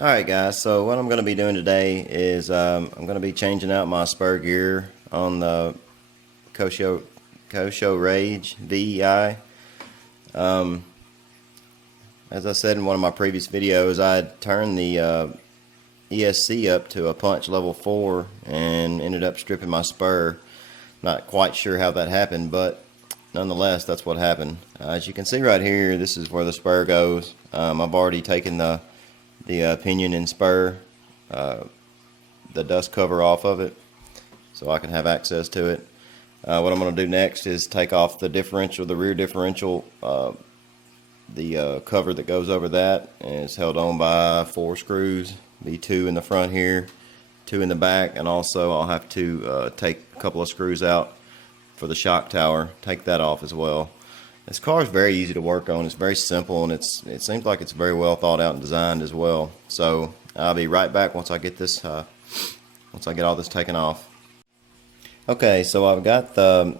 Alright guys, so what I'm going to be doing today is I'm going to be changing out my spur gear on the Kyosho Rage VEI. As I said in one of my previous videos, I had turned the ESC up to a punch level 4 and ended up stripping my spur. Not quite sure how that happened, but nonetheless that's what happened. As you can see right here, this is where the spur goes. I've already taken the pinion and spur, the dust cover off of it so I can have access to it. What I'm going to do next is take off the differential, the rear differential, the cover that goes over that, and it's held on by 4 screws. Be 2 in the front here, 2 in the back, and also I'll have to take a couple of screws out for the shock tower, take that off as well. This car is very easy to work on. It's very simple, and it seems like it's very well thought out and designed as well. So I'll be right back once I get this once I get all this taken off. Okay, so I've got the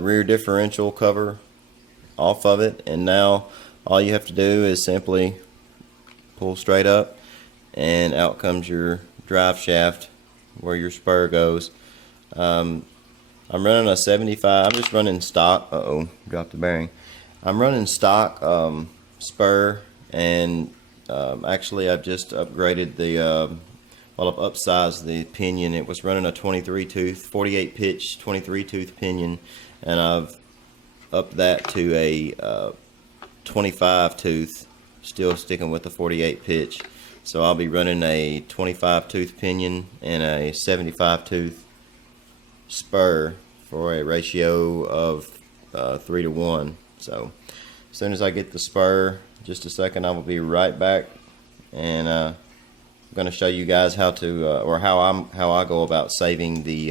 rear differential cover off of it, and now all you have to do is simply pull straight up and out comes your drive shaft where your spur goes. I'm running a 75. I'm just running stock. Dropped the bearing. I'm running stock spur, and actually I've just upgraded the I've upsized the pinion. It was running a 23 tooth, 48 pitch 23 tooth pinion, and I've upped that to a 25 tooth, still sticking with the 48 pitch. So I'll be running a 25 tooth pinion and a 75 tooth spur for a ratio of 3 to 1. So as soon as I get the spur, just a second, I will be right back, and I'm going to show you guys how to or how I go about saving the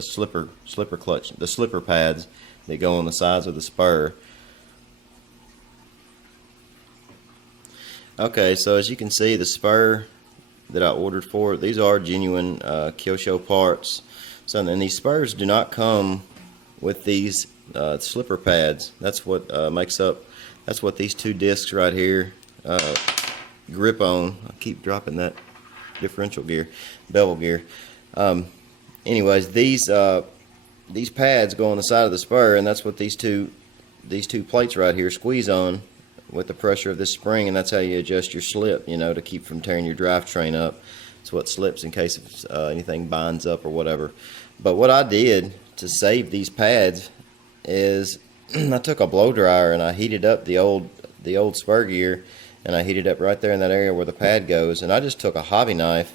slipper clutch, the slipper pads that go on the sides of the spur. Okay, so as you can see, the spur that I ordered for, these are genuine Kyosho parts. So, and these spurs do not come with these slipper pads. That's what that's what these 2 discs right here grip on. I keep dropping that differential gear, bevel gear. Anyways, these pads go on the side of the spur, and that's what these two plates right here squeeze on with the pressure of this spring, and that's how you adjust your slip, you know, to keep from tearing your drivetrain up. It's what slips in case of anything binds up or whatever. But what I did to save these pads is I took a blow dryer and I heated up the old spur gear, and I heated up right there in that area where the pad goes, and I just took a hobby knife,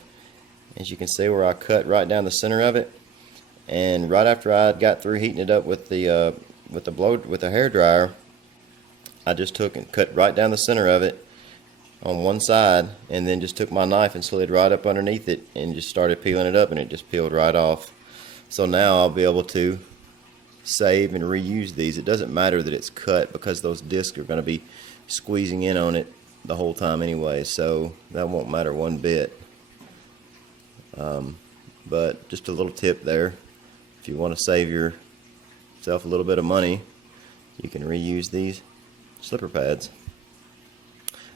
as you can see, where I cut right down the center of it. And right after I got through heating it up with the hair dryer, I just took and cut right down the center of it on one side, and then just took my knife and slid right up underneath it and just started peeling it up, and it just peeled right off. So now I'll be able to save and reuse these. It doesn't matter that it's cut, because those discs are going to be squeezing in on it the whole time anyway, so that won't matter one bit. But just a little tip there, if you want to save yourself a little bit of money, you can reuse these slipper pads.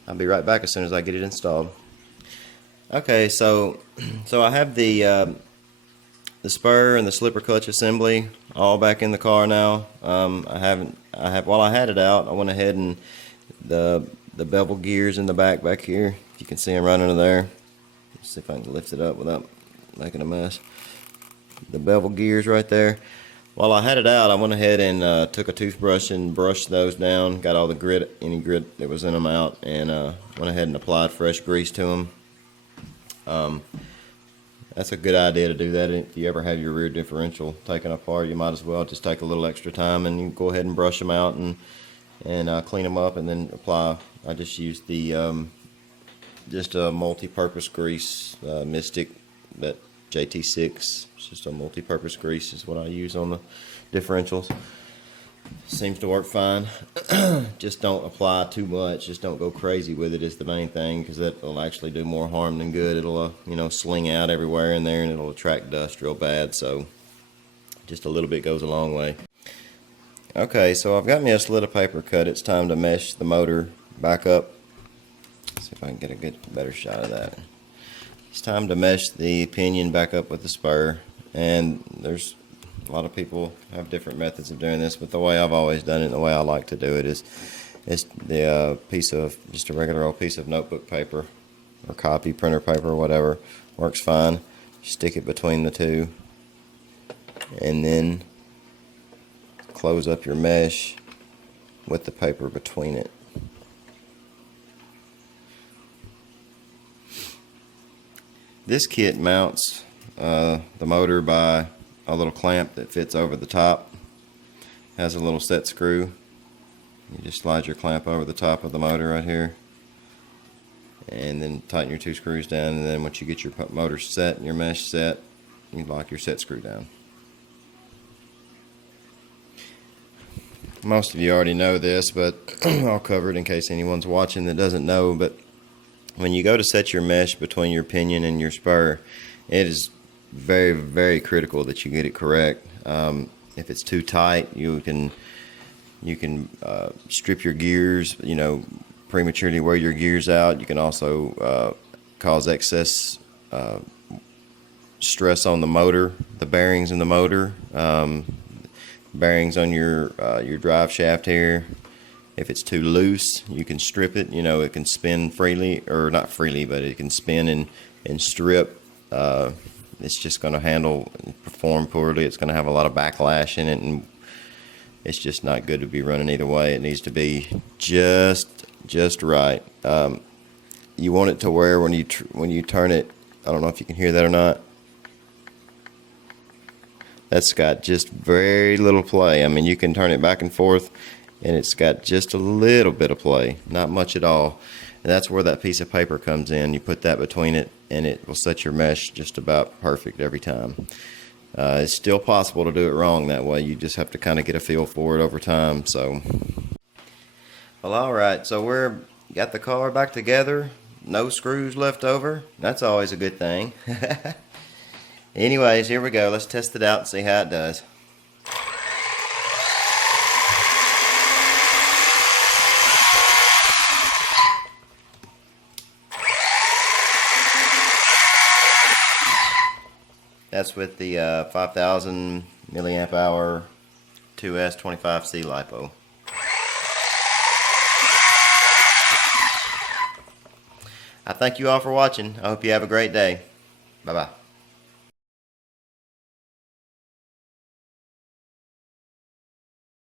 I'll be right back as soon as I get it installed. Okay, so I have the spur and the slipper clutch assembly all back in the car now. While I had it out, I went ahead and the bevel gears in the back here, you can see them running under there. Let's see if I can lift it up without making a mess. The bevel gears right there. While I had it out, I went ahead and took a toothbrush and brushed those down, got all the grit, any grit that was in them out, and went ahead and applied fresh grease to them. That's a good idea to do that. If you ever have your rear differential taken apart, you might as well just take a little extra time and you go ahead and brush them out and clean them up, and then apply. I just used the just a multi-purpose grease, Mystic, that JT6. It's just a multi-purpose grease is what I use on the differentials. Seems to work fine. Just don't apply too much. Just don't go crazy with it is the main thing, because that will actually do more harm than good. It'll you know, sling out everywhere in there, and it'll attract dust real bad. So just a little bit goes a long way. Okay, so I've got me a slit of paper cut. It's time to mesh the motor back up. See if I can get a better shot of that. It's time to mesh the pinion back up with the spur, and there's a lot of people have different methods of doing this, but the way I've always done it and the way I like to do it is the piece of just a regular old piece of notebook paper or copy printer paper or whatever works fine. Stick it between the two and then close up your mesh with the paper between it. This kit mounts the motor by a little clamp that fits over the top. Has a little set screw. You just slide your clamp over the top of the motor right here, and then tighten your 2 screws down, and then once you get your motor set and your mesh set, you lock your set screw down. Most of you already know this, but I'll cover it in case anyone's watching that doesn't know. But when you go to set your mesh between your pinion and your spur, it is very, very critical that you get it correct. If it's too tight, you can strip your gears, prematurely wear your gears out. You can also cause excess stress on the motor, the bearings in the motor, bearings on your drive shaft here. If it's too loose, you can strip it. It can spin freely, or not freely, but it can spin and strip. It's just going to perform poorly. It's going to have a lot of backlash in it, and it's just not good to be running either way. It needs to be just right. You want it to where when you turn it, I don't know if you can hear that or not. That's got just very little play. I mean, you can turn it back and forth, and it's got just a little bit of play, not much at all. And that's where that piece of paper comes in. You put that between it, and it will set your mesh just about perfect every time. It's still possible to do it wrong that way. You just have to kind of get a feel for it over time. So, well, all right. So we're got the car back together. No screws left over. That's always a good thing. Anyways, here we go. Let's test it out and see how it does. That's with the 5000 milliamp hour 2S25C LiPo. I thank you all for watching. I hope you have a great day. Bye-bye.